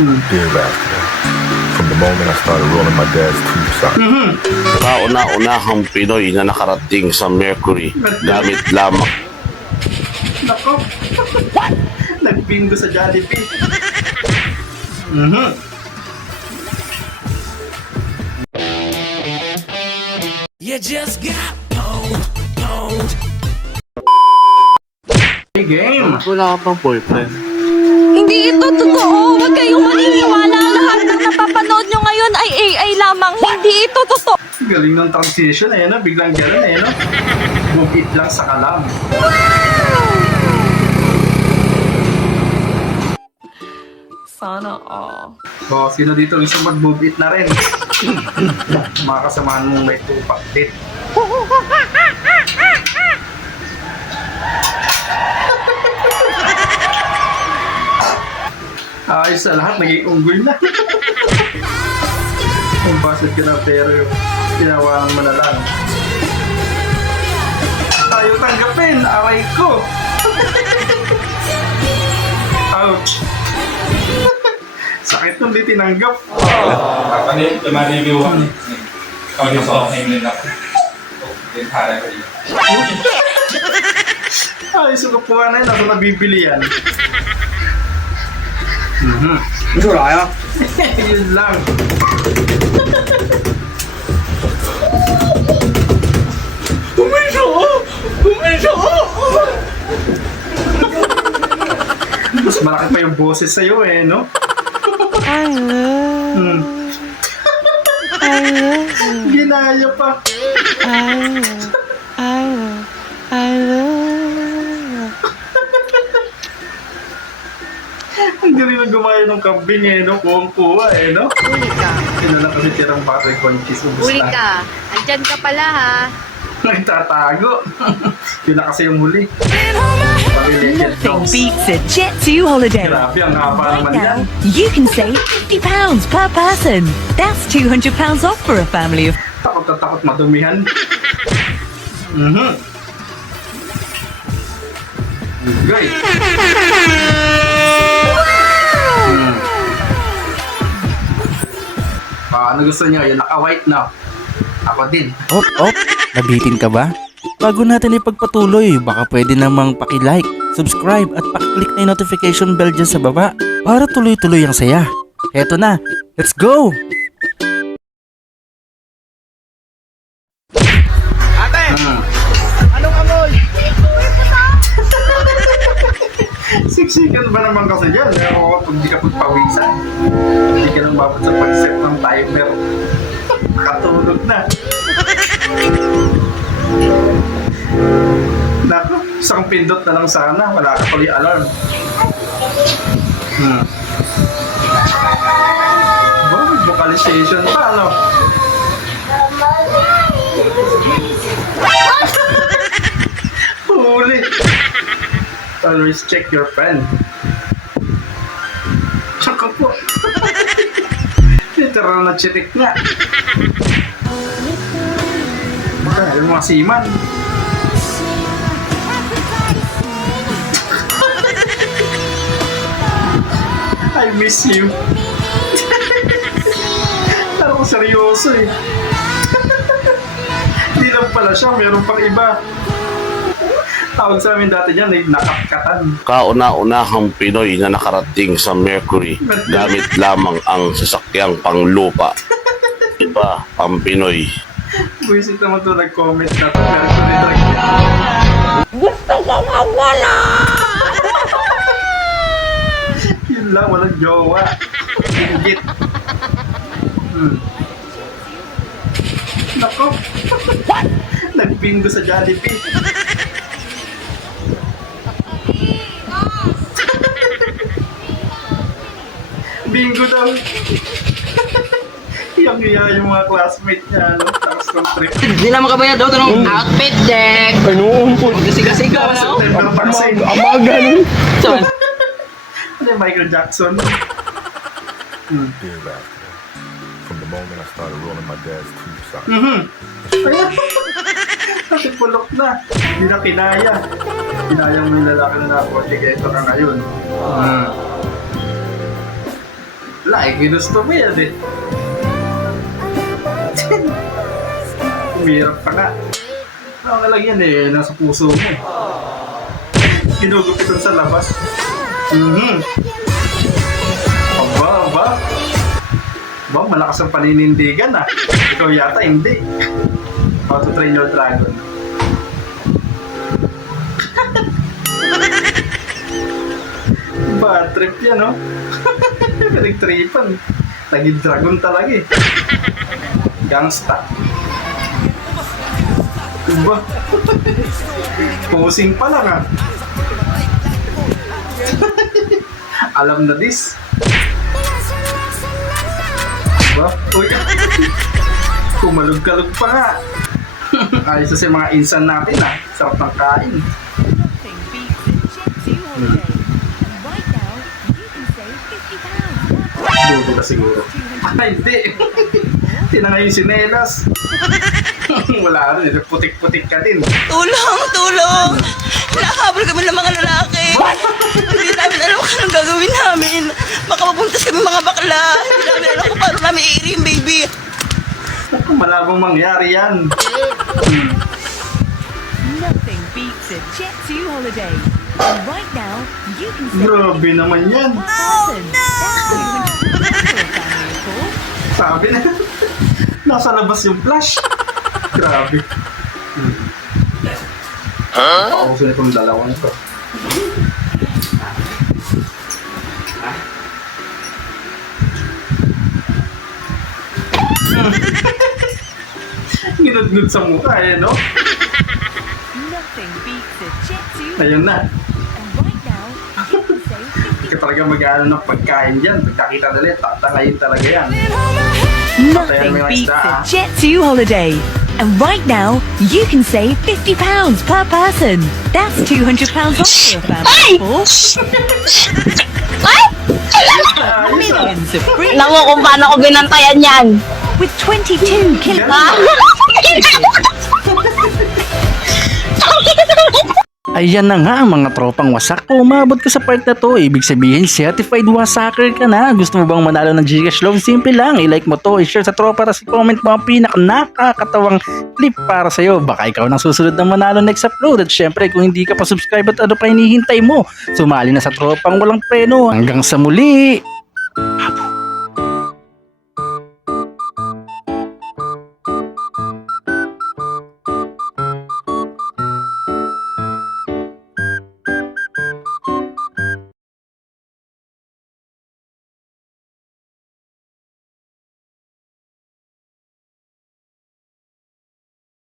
Hereafter, from the moment I started rolling my dad's tubes out. Kauna-unahang Pinoy na nakarating sa Mercury gamit lamang Nako. Nagbingo sa Jollibee. You just got pwned. Hey, game. Wala ka pang boyfriend. Hindi ito totoo. Huwag kayong maniniwala. Lahat ng napapanood nyo ngayon ay AI lamang. Hindi ito totoo. Galing ng transition eh, no? Biglang gano'n eh, no? Bukit lang sa kalam. Sana all. So, sino dito gusto mag-move it na rin? Mga kasamahan mong may tupak dit. Ayos na lahat, naging unggoy na. Kung basit ka ng pero yung tinawanan mo na lang. Ayaw tanggapin, aray ko. Ouch. Sakit nung di tinanggap. Ma-review kami. Kami sa name nila. Din para ko yun. Ay, sukapuan na yun. Ako nabibili yan. Ito lang Yun lang. Mas malaki pa yung boses sa'yo eh, no? Ginaya pa. Ang galing na gumaya ng kambing eh, no? Kuwang-kuwa eh, no? Huli ka. Sino lang kasi tirang battery conchis. Huli ka. Andyan ka pala ha. Nagtatago. Yun na kasi yung huli. Nothing beats a Jet2 holiday. Grabe, ang haba Right naman yan. now, you can save £50 per person. That's £200 off for a family of... Takot na takot madumihan. Great. Ano gusto niyo? Yung naka-white na. Ako din. Nabitin ka ba? Bago natin ipagpatuloy, baka pwede namang paki-like, subscribe at paki-click na yung notification bell dyan sa baba para tuloy-tuloy ang saya. Eto na, let's go! Siksikan ba naman kasi dyan? Ewan ko pag di ka pagpawisan. Hindi ka nang babad sa pag-set ng timer. Katulog na. Naku, isang pindot na lang sana. Wala ka pala yung alarm. Vocalization pa, ano? Huli. Always check your friend. Tsaka po. Literal na chitik nga. Yung mga siman. I miss you. Pero ko seryoso eh. Hindi lang pala siya, meron pang iba. Tawag sa amin dati dyan, nakapkatan. Kauna-unahang Pinoy na nakarating sa Mercury gamit lamang ang sasakyang panglupa. Iba, pang Pinoy. Buisit naman to, nag-comment na to. Pero ko din talaga. Gusto ko mawala! Yun lang, walang jowa. Hingit. Nako. Nagbingo sa Jollibee. Bingo daw. Iyang-iya yung mga classmate niya, no? Tapos ng trip. Hindi na makabaya daw ito ng outfit check. Ano po? Magkasiga-siga na. September pa kasi. Amagan. Saan? Ano yung Michael Jackson? Hereafter, from the moment I started rolling my dad's tubes out. Ayan. Kasi pulok na. Hindi na kinaya. Kinaya mo yung lalaki na na-project. Ito ka ngayon. Wala eh, ginusto mo yan eh. Umirap ka nga. Ano nga lang yan eh, nasa puso mo. Ginugupitan sa labas. Aba. Ba, malakas ang paninindigan ah. Ikaw yata hindi. How to Train Your Dragon. Bad trip yan, no? Pinag-tripan. Naging dragon talaga eh. Gangsta. Diba? Posing pa lang ah. Alam na this. Diba? Uy. Kumalog-kalog pa nga. Ayos na sa mga insan natin ah. Sarap ng kain. Bobo ka siguro. Ay, hindi. Tinangay yung sinelas. Wala rin, putik-putik ka din. Tulong! Nakahabol kami ng mga lalaki. Hindi namin alam kung anong gagawin namin. Baka mapuntas kami mga bakla. Hindi namin alam kung paano namin i-iri yung baby. Naku, malabong mangyari yan. Nothing beats a Jet 2 holiday. And right now, you can save Grabe naman yan. $50,000. That's $200 for a family of 4. Sabi na. Nasa labas yung flash. Grabe. Pauso na itong dalawang to. Ginudnud sa mukha eh, no? Nothing beats a Jet 2 Ayun na. And right now, you can save Hindi ka talaga mag-ano ng pagkain dyan. Pagkakita nila, tatangayin talaga yan. Nothing beats a Jet 2 holiday. And right now, you can save £50 per person. That's £200 off for a family of 4. Millions of free Alam mo kung paano ko binantayan yan. with 22 kilograms. Ayan na nga ang mga tropang wasak. Kung umabot ka sa part na to, ibig sabihin certified wasaker ka na. Gusto mo bang manalo ng Gcash Loan? Simple lang, i-like mo to, i-share sa tropa, tapos i-comment mo ang nakakatawang clip para sa'yo. Baka ikaw nang susunod na manalo next upload. At syempre, kung hindi ka pa subscribe at ano pa hinihintay mo, sumali na sa tropang walang preno. Hanggang sa muli!